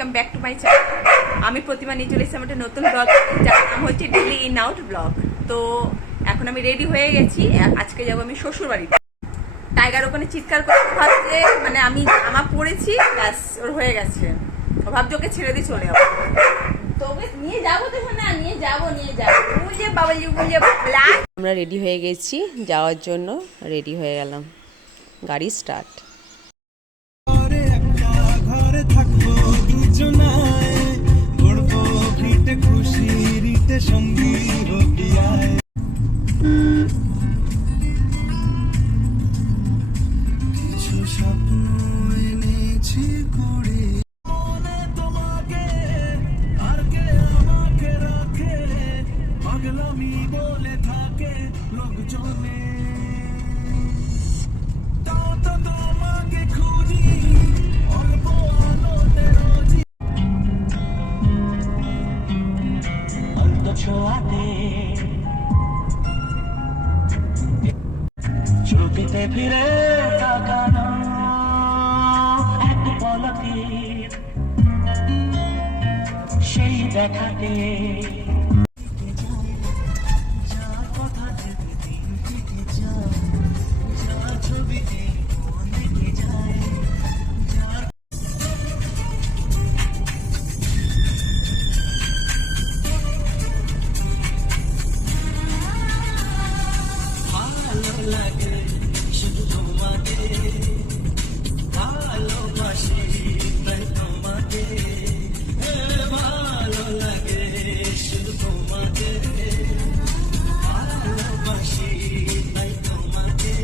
Welcome back to my channel. আমি প্রতিমা নিয়ে চলে এসেছি একটা নতুন ব্লগ, যার নাম হচ্ছে ডেইলি ইন আউট ব্লগ। তো এখন আমি রেডি হয়ে গেছি, আজকে যাবো আমি শ্বশুর বাড়িতে। টাইগার ওখানে চিৎকার করে ভাবছে মানে আমি জামা পরেছি, ব্যাস ওর হয়ে গেছে। ও ভাবছে ওকে ছেড়ে দিয়ে চলে যাবো, তোকে নিয়ে যাবো তো না, নিয়ে যাবো বুঝে বাবালি বুঝে। আমরা রেডি হয়ে গেছি যাওয়ার জন্য, রেডি হয়ে গেলাম, গাড়ি স্টার্ট। ঘরে থাকবো দুজনায়, গড়বো ভিটে খুশি রিটে সঙ্গী হবিয়ায়। কিছু স্বপ্ন এনেছি করে মনে তোমাকে, আর কে আমাকে রাখে পাগলামি বলে থাকে লোকজনে। তাও তো তোমাকে খুঁজি অল্প আলোতে রোজি, অল্প ছোঁয়াতে চোখেতে ফিরে তাকানো এক পলকে, সেই দেখাতে যার কথা ভেবে দিন কেটে যায়, যার ছবিতে মন লেগে যায়, যার ভালো লাগে শুধু তোমাকে, ভালোবাসি তাই তোমাকে, ভালো লাগে শুধু তোমাকে, ভালোবাসি তাই তোমাকে।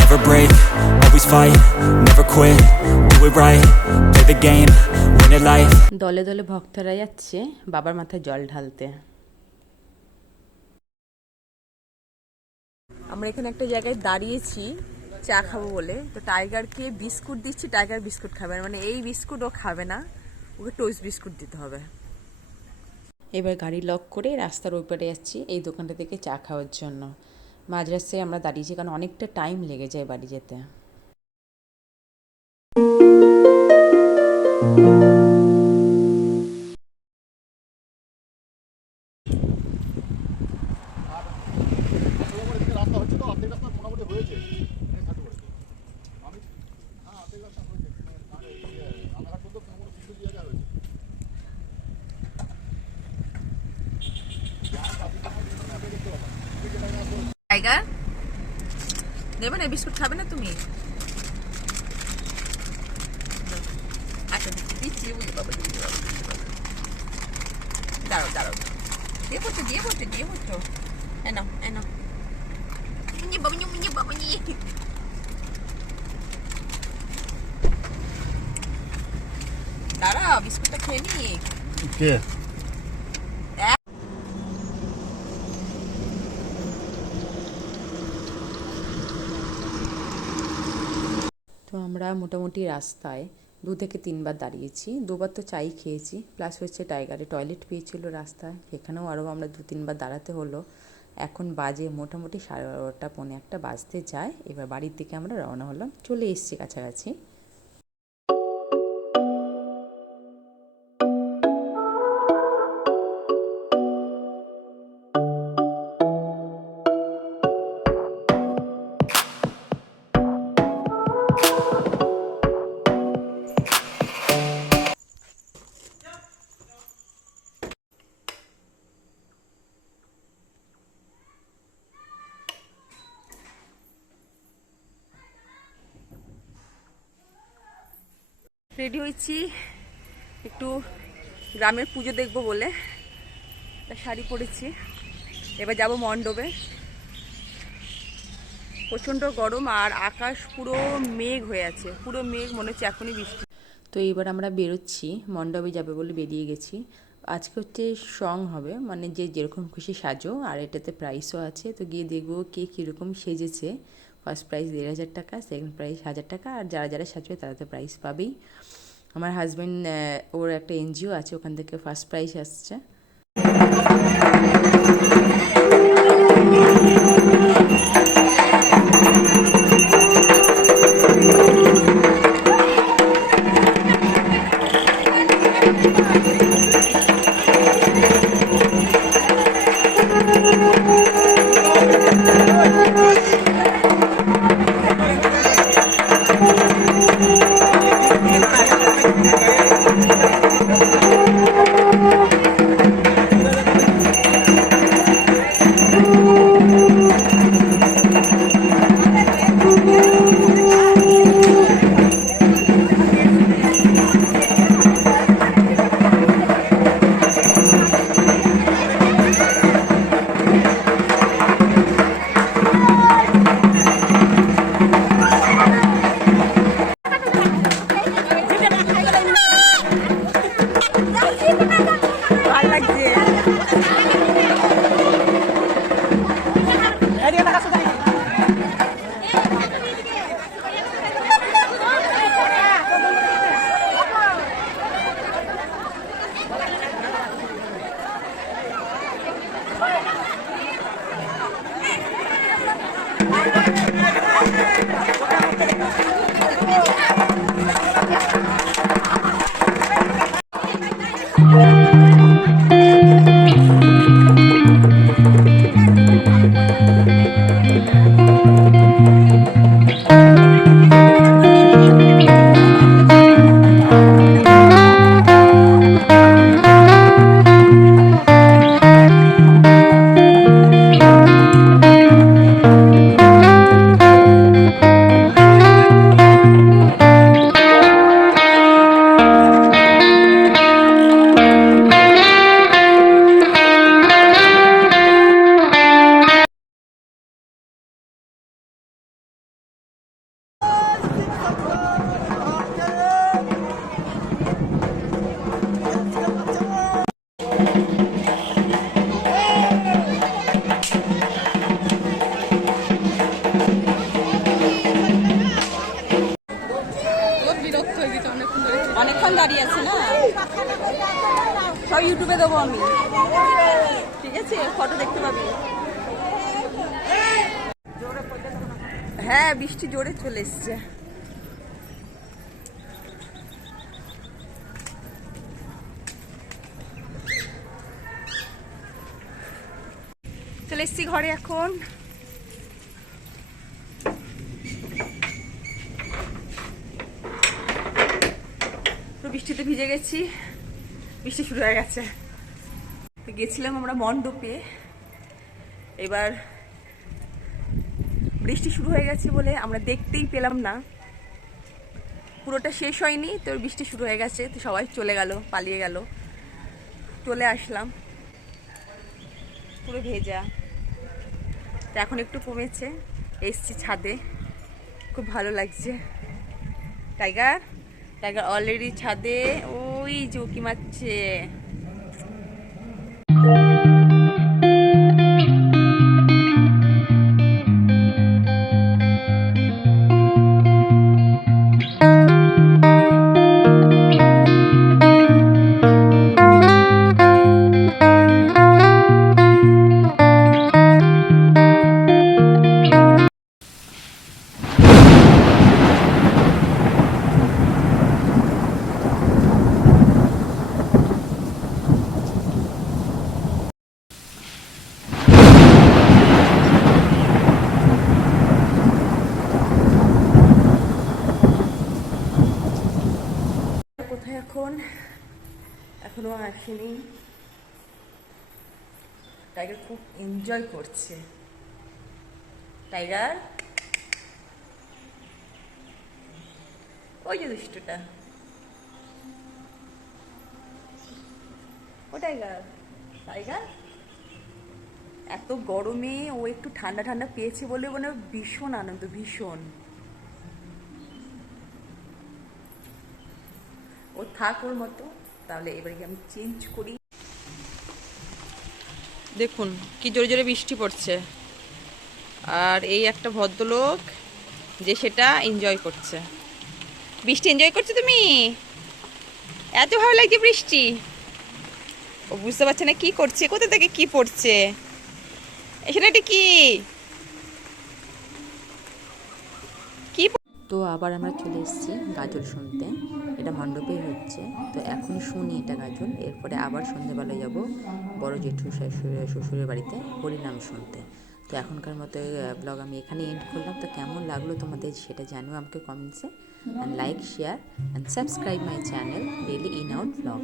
Never break, always fight, never quit, do it right, play the game, win it life. দলে দলে ভক্তরা যাচ্ছে বাবার মাথায় জল ঢালতে। আমরা এখানে একটা জায়গায় দাঁড়িয়েছি চা খাবো বলে, তো টাইগারকে বিস্কুট দিচ্ছি, টাইগার বিস্কুট খাবে না, মানে এই বিস্কুট ও খাবে না, ওকে টোস্ট বিস্কুট দিতে হবে। এবার গাড়ি লক করে রাস্তার ওই পারে যাচ্ছি এই দোকানটা থেকে চা খাওয়ার জন্য। মাঝ রাস্তায় আমরা দাঁড়িয়েছি কারণ অনেকটা টাইম লেগে যায় বাড়ি যেতে। টাইগার নেবে না বিস্কুট, খাবে না তুমি? আচ্ছা দিচ্ছি, বুঝে বাবা দাঁড়াও দাঁড়াও, দিয়ে পড়তো এনো বাবা নিয়ে দাঁড়াও, বিস্কুটটা খেয়ে নি। তো আমরা মোটামুটি রাস্তায় 2 থেকে 3 বার দাঁড়িয়েছি, 2 বার তো চাই খেয়েছি, প্লাস হচ্ছে টাইগারে টয়লেট পেয়েছিল রাস্তায়, সেখানেও আরও আমরা 2-3 বার দাঁড়াতে হলো। এখন বাজে মোটামুটি 12:30 পৌনে 1 বাজতে যায়। এবার বাড়ির দিকে আমরা রওনা হলাম, চলে এসেছি কাছাকাছি। রেডি হয়েছি একটু গ্রামের পুজো দেখব বলে, একটা শাড়ি পরেছি। এবার যাব মণ্ডপে। প্রচণ্ড গরম আর আকাশ পুরো মেঘ হয়ে আছে, পুরো মেঘ, মনে হচ্ছে এখনই বৃষ্টি। তো এবার আমরা বেরোচ্ছি, মণ্ডপে যাবে বলে বেরিয়ে গেছি। আজকে হচ্ছে সং হবে, মানে যে যেরকম খুশি সাজো, আর এটাতে প্রাইসও আছে। তো গিয়ে দেখবো কে কীরকম সেজেছে। ফার্স্ট প্রাইজ 1,500 টাকা, সেকেন্ড প্রাইজ 1,000 টাকা, আর যারা যারা সাজবে তারা তো প্রাইজ পাবেই। আমার হাজব্যান্ড ওর একটা এনজিও আছে, ওখান থেকে ফার্স্ট প্রাইজ আসছে। অনেকক্ষণ দাঁড়িয়ে আছে না, সব ইউটিউবে দেবো আমি, ঠিক আছে? ফটো দেখতে পাবি। হ্যাঁ, বৃষ্টি জোরে চলে এসছে। চলে এসছি ঘরে এখন। বৃষ্টিতে ভিজে গেছি, বৃষ্টি শুরু হয়ে গেছে। তো গেছিলাম আমরা মণ্ডপে, এবার বৃষ্টি শুরু হয়ে গেছে বলে আমরা দেখতেই পেলাম না, পুরোটা শেষ হয়নি তো বৃষ্টি শুরু হয়ে গেছে। তো সবাই চলে গেল, পালিয়ে গেল, চলে আসলাম পুরো ভেজা। তো এখন একটু কমেছে, এসছি ছাদে, খুব ভালো লাগছে। টাইগার টাইগার অলরেডি ছাদে, ওই চৌকি মারছে। এখন এখনো আসেনি। টাইগার খুব এনজয় করছে। টাইগার, ওই যে দুষ্টুটা ও টাইগার, টাইগার এত গরমে ও একটু ঠান্ডা ঠান্ডা পেয়েছে বলে মানে ওর ভীষণ আনন্দ, ভীষণ। ও থাক ওর মতো। তাহলে এবারে আমি চেঞ্জ করি। দেখুন কি জোরে জোরে বৃষ্টি পড়ছে, আর এই একটা ভদ্রলোক যে সেটা এনজয় করছে। বৃষ্টি এনজয় করছো তুমি? এত ভালো লাগছে বৃষ্টি। ও বুঝতে পারছে না কি করছে, কোথা থেকে কি পড়ছে। এখানে এটা কি কি তো আবার আমরা চলে এসেছি গাজল শুনতে। এটা মণ্ডপেই হচ্ছে, তো এখনই শুনি এটা গাজল। এরপরে আবার সন্ধেবেলায় যাব বড় জেঠু শ্বশুরের বাড়িতে হরিনাম শুনতে। তো এখনকার মতো ব্লগ আমি এখানে এন্ড করলাম। তো কেমন লাগলো তোমাদের সেটা জানিও আমাকে কমেন্টসে। And like, share and subscribe my channel daily in out blog.